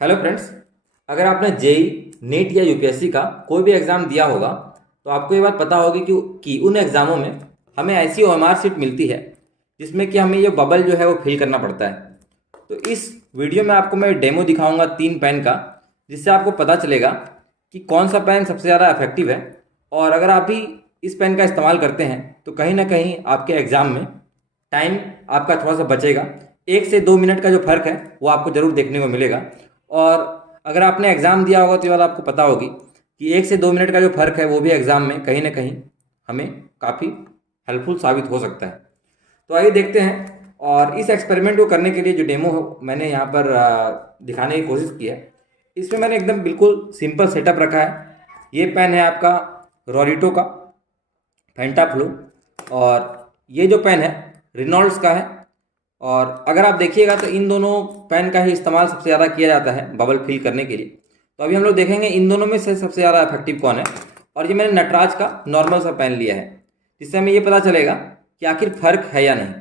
Hello friends. अगर आपने JEE NEET या यूपीएससी का कोई भी एग्ज़ाम दिया होगा तो आपको ये बात पता होगी कि उन एग्ज़ामों में हमें ऐसी ओएमआर शीट मिलती है जिसमें कि हमें ये बबल जो है वो फिल करना पड़ता है। तो इस वीडियो में आपको मैं डेमो दिखाऊंगा 3 पेन का, जिससे आपको पता चलेगा कि कौन सा पेन सबसे ज़्यादा इफेक्टिव है। और अगर आप भी इस पेन का इस्तेमाल करते हैं तो कहीं ना कहीं आपके एग्ज़ाम में टाइम आपका थोड़ा सा बचेगा। 1 से 2 मिनट का जो फ़र्क है वो आपको ज़रूर देखने को मिलेगा। और अगर आपने एग्ज़ाम दिया होगा तो ये बात आपको पता होगी कि 1 से 2 मिनट का जो फ़र्क है वो भी एग्ज़ाम में कहीं ना कहीं हमें काफ़ी हेल्पफुल साबित हो सकता है। तो आइए देखते हैं। और इस एक्सपेरिमेंट को करने के लिए जो डेमो मैंने यहाँ पर दिखाने की कोशिश की है, इसमें मैंने एकदम बिल्कुल सिंपल सेटअप रखा है। ये पेन है आपका रोरिटो का फेंटा फ्लो, और ये जो पेन है रिनॉल्ड्स का है। और अगर आप देखिएगा तो इन दोनों पेन का ही इस्तेमाल सबसे ज़्यादा किया जाता है बबल फिल करने के लिए। तो अभी हम लोग देखेंगे इन दोनों में से सबसे ज़्यादा इफेक्टिव कौन है। और ये मैंने नटराज का नॉर्मल सा पेन लिया है, जिससे हमें ये पता चलेगा कि आखिर फ़र्क है या नहीं।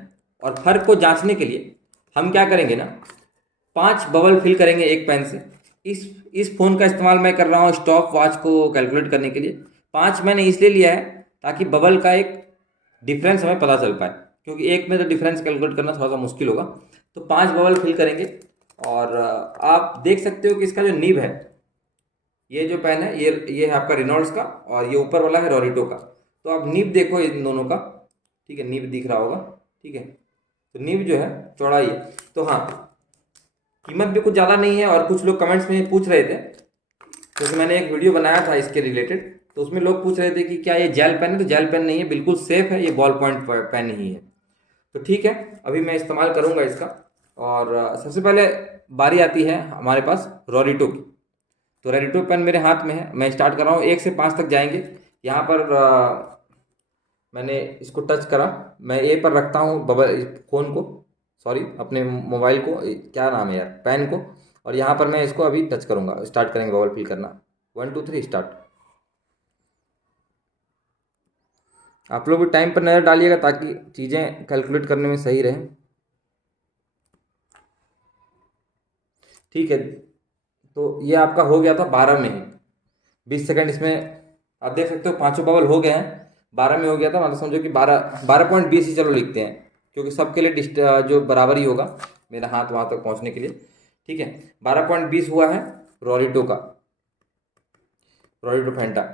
और फ़र्क को जांचने के लिए हम क्या करेंगे ना, 5 बबल फिल करेंगे एक पेन से। इस फ़ोन का इस्तेमाल मैं कर रहा हूँ स्टॉप वॉच को कैलकुलेट करने के लिए। 5 मैंने इसलिए लिया है ताकि बबल का एक डिफरेंस हमें पता चल पाए, क्योंकि एक में तो डिफरेंस कैलकुलेट करना थोड़ा सा मुश्किल होगा। तो 5 बबल फिल करेंगे। और आप देख सकते हो कि इसका जो निब है, ये जो पेन है ये है आपका रिनॉल्ड्स का, और ये ऊपर वाला है रोरिटो का। तो आप निब देखो इन दोनों का, ठीक है, निब दिख रहा होगा, ठीक है। तो निब जो है चौड़ाई है। तो हाँ, कीमत भी कुछ ज़्यादा नहीं है। और कुछ लोग कमेंट्स में पूछ रहे थे, क्योंकि मैंने एक वीडियो बनाया था इसके रिलेटेड, तो उसमें लोग पूछ रहे थे कि क्या ये जेल पेन है। तो जेल पेन नहीं है, बिल्कुल सेफ है, ये बॉल पॉइंट पेन ही है। तो ठीक है, अभी मैं इस्तेमाल करूंगा इसका। और सबसे पहले बारी आती है हमारे पास रोरिटो की। तो रोरिटो पेन मेरे हाथ में है, मैं स्टार्ट कर रहा हूँ, 1 से 5 तक जाएंगे। यहाँ पर मैंने इसको टच करा, मैं ए पर रखता हूँ बबल फ़ोन को, सॉरी अपने मोबाइल को, क्या नाम है यार, पेन को। और यहाँ पर मैं इसको अभी टच करूँगा, स्टार्ट करेंगे बबल फिल करना। 1 2 3 स्टार्ट। आप लोग भी टाइम पर नज़र डालिएगा ताकि चीज़ें कैलकुलेट करने में सही रहे। ठीक है, तो ये आपका हो गया था 12 में ही। 20 सेकंड इसमें आप देख सकते हो, 5 बबल हो गए हैं। 12 में हो गया था, मतलब समझो कि 12.20 ही चलो लिखते हैं, क्योंकि सबके लिए जो बराबर ही होगा मेरा हाथ वहाँ तक पहुँचने के लिए। ठीक है, 12.20 हुआ है रोरिटो का, रोरिटो फेंटा।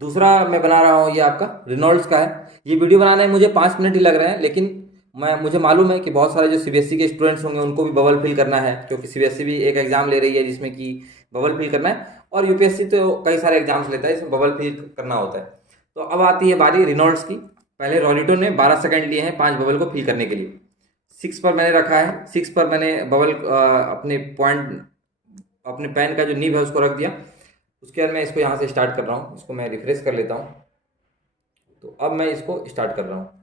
दूसरा मैं बना रहा हूँ, ये आपका रिनॉल्ड्स का है। ये वीडियो बनाने में मुझे 5 मिनट ही लग रहे हैं, लेकिन मुझे मालूम है कि बहुत सारे जो सीबीएसई के स्टूडेंट्स होंगे उनको भी बबल फिल करना है, क्योंकि सीबीएसई भी एक एग्जाम ले रही है जिसमें कि बबल फिल करना है। और यूपीएससी तो कई सारे एग्जाम्स लेता है, इसमें बबल फिल करना होता है। तो अब आती है बारी रिनॉल्ड्स की। पहले रोनिटो ने 12 सेकंड लिए हैं 5 बबल को फिल करने के लिए। 6 पर मैंने रखा है, 6 पर मैंने बबल अपने पॉइंट, अपने पेन का जो नीब है उसको रख दिया। उसके बाद मैं इसको यहाँ से स्टार्ट कर रहा हूँ, इसको मैं रिफ्रेश कर लेता हूँ। तो अब मैं इसको स्टार्ट कर रहा हूँ।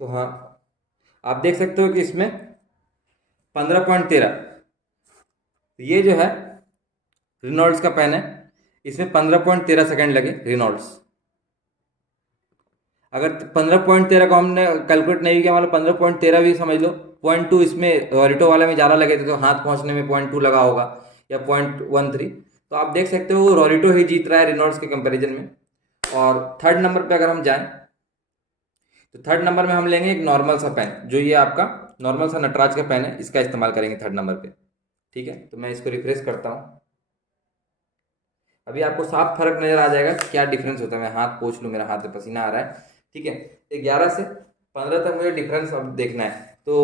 तो हाँ, आप देख सकते हो कि इसमें 15.13, ये जो है रिनॉल्ड्स का पेन है, इसमें 15.13 सेकंड लगे रिनॉल्ड्स। अगर 15.13 को हमने कैलकुलेट नहीं किया, मतलब 15.13 भी समझ लो। 0.2 इसमें रोरिटो वाले में ज़्यादा लगे थे, तो हाथ पहुंचने में 0.2 लगा होगा, या 0.13। तो आप देख सकते हो रोरिटो ही जीत रहा है रिनॉल्ड्स के कंपैरिजन में। और थर्ड नंबर पे अगर हम जाएं, तो थर्ड नंबर में हम लेंगे एक नॉर्मल सा पेन, जो ये आपका नॉर्मल सा नटराज का पेन है, इसका इस्तेमाल करेंगे थर्ड नंबर पे। ठीक है, तो मैं इसको रिफ्रेश करता हूँ। अभी आपको साफ फर्क नजर आ जाएगा कि क्या डिफरेंस होता है। मैं हाथ पोंछ लूँ, मेरा हाथ में पसीना आ रहा है। ठीक है, 11 से 15 तक मुझे डिफरेंस अब देखना है। तो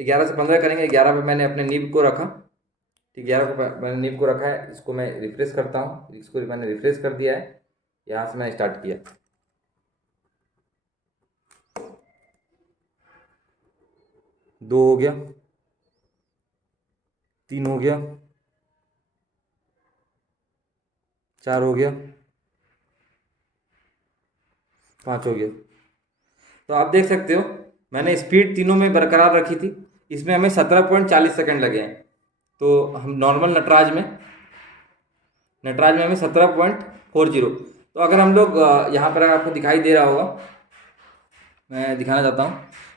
11 से 15 करेंगे। 11 पे मैंने अपने नीब को रखा, ठीक, 11 को मैंने नीब को रखा है। इसको मैं रिफ्रेश करता हूँ, इसको मैंने रिफ्रेश कर दिया है। यहाँ से मैंने स्टार्ट किया, 2 हो गया, 3 हो गया, 4 हो गया, 5 हो गया। तो आप देख सकते हो मैंने स्पीड तीनों में बरकरार रखी थी, इसमें हमें 17.40 सेकंड लगे हैं। तो हम नॉर्मल नटराज में हमें 17.40। तो अगर हम लोग यहाँ पर आपको दिखाई दे रहा होगा, मैं दिखाना चाहता हूँ,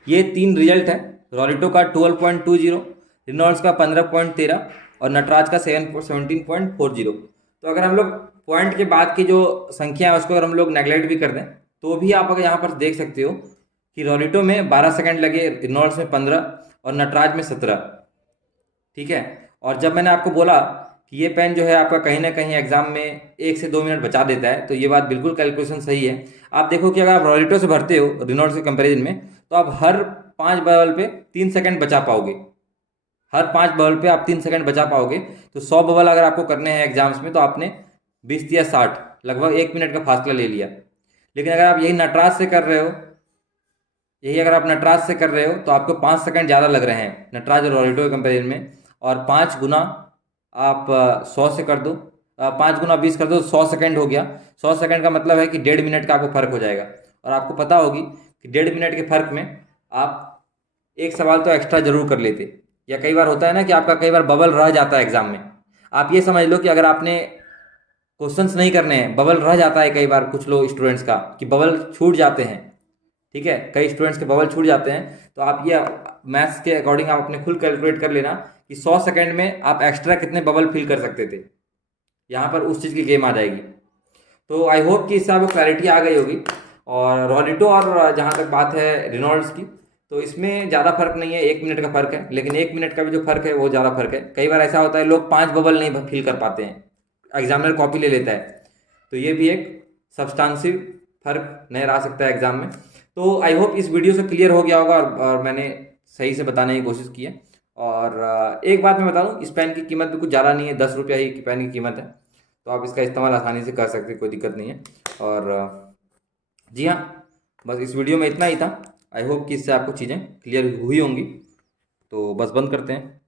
ये 3 रिजल्ट है। रॉलिटो का 12.20, रिनॉल्ड्स का 15.13 और नटराज का 17.40। तो अगर हम लोग पॉइंट के बाद की जो संख्या है उसको अगर हम लोग नेगलेक्ट भी कर दें तो भी आप अगर यहाँ पर देख सकते हो कि रॉलिटो में 12 सेकंड लगे, रिनॉल्ड्स में 15 और नटराज में 17। ठीक है। और जब मैंने आपको बोला कि ये पेन जो है आपका कहीं ना कहीं एग्जाम में 1 से 2 मिनट बचा देता है, तो ये बात बिल्कुल कैलकुलेशन सही है। आप देखो कि अगर आप रॉलिटो से भरते हो रिनॉल्ड्स के कंपैरिजन में, तो आप हर 5 बबल पे 3 सेकंड बचा पाओगे। हर 5 बबल पे आप 3 सेकंड बचा पाओगे। तो 100 बबल अगर आपको करने हैं एग्जाम्स में तो आपने 20 या 60, लगभग 1 मिनट का फासला ले लिया। लेकिन अगर आप यही नटराज से कर रहे हो, अगर आप नटराज से कर रहे हो तो आपको 5 सेकंड ज़्यादा लग रहे हैं नटराज और रॉलिटो के कंपेरिजन में। और 5 गुना आप 100 से कर दो, 5 गुना 20 कर दो, 100 सेकंड हो गया। 100 सेकंड का मतलब है कि 1.5 मिनट का आपको फर्क हो जाएगा। और आपको पता होगी कि 1.5 मिनट के फर्क में आप एक सवाल तो एक्स्ट्रा जरूर कर लेते। या कई बार होता है ना कि आपका कई बार बबल रह जाता है एग्जाम में। आप ये समझ लो कि अगर आपने क्वेश्चंस नहीं करने हैं, बबल रह जाता है कई बार कुछ लोग स्टूडेंट्स का, कि बबल छूट जाते हैं। ठीक है, कई स्टूडेंट्स के बबल छूट जाते हैं। तो आप ये मैथ्स के अकॉर्डिंग आप अपने खुद कैलकुलेट कर लेना कि 100 सेकंड में आप एक्स्ट्रा कितने बबल फिल कर सकते थे। यहाँ पर उस चीज़ की गेम आ जाएगी। तो आई होप कि इससे आपको क्लैरिटी आ गई होगी। और रॉलिटो और जहाँ तक बात है रिनॉल्ड्स की, तो इसमें ज़्यादा फर्क नहीं है, 1 मिनट का फर्क है। लेकिन 1 मिनट का भी जो फर्क है वो ज़्यादा फर्क है। कई बार ऐसा होता है लोग 5 बबल नहीं फिल कर पाते हैं, एग्जामिनर कॉपी ले लेता है। तो ये भी एक सब्सटेंसिव फर्क नजर आ सकता है एग्जाम में। तो आई होप इस वीडियो से क्लियर हो गया होगा और मैंने सही से बताने की कोशिश की है। और एक बात मैं बता दूं, इस पेन की कीमत भी कुछ ज़्यादा नहीं है, 10 रुपया ही पेन की कीमत है। तो आप इसका इस्तेमाल आसानी से कर सकते हैं, कोई दिक्कत नहीं है। और जी हाँ, बस इस वीडियो में इतना ही था। आई होप कि इससे आपको चीज़ें क्लियर हुई होंगी। तो बस बंद करते हैं।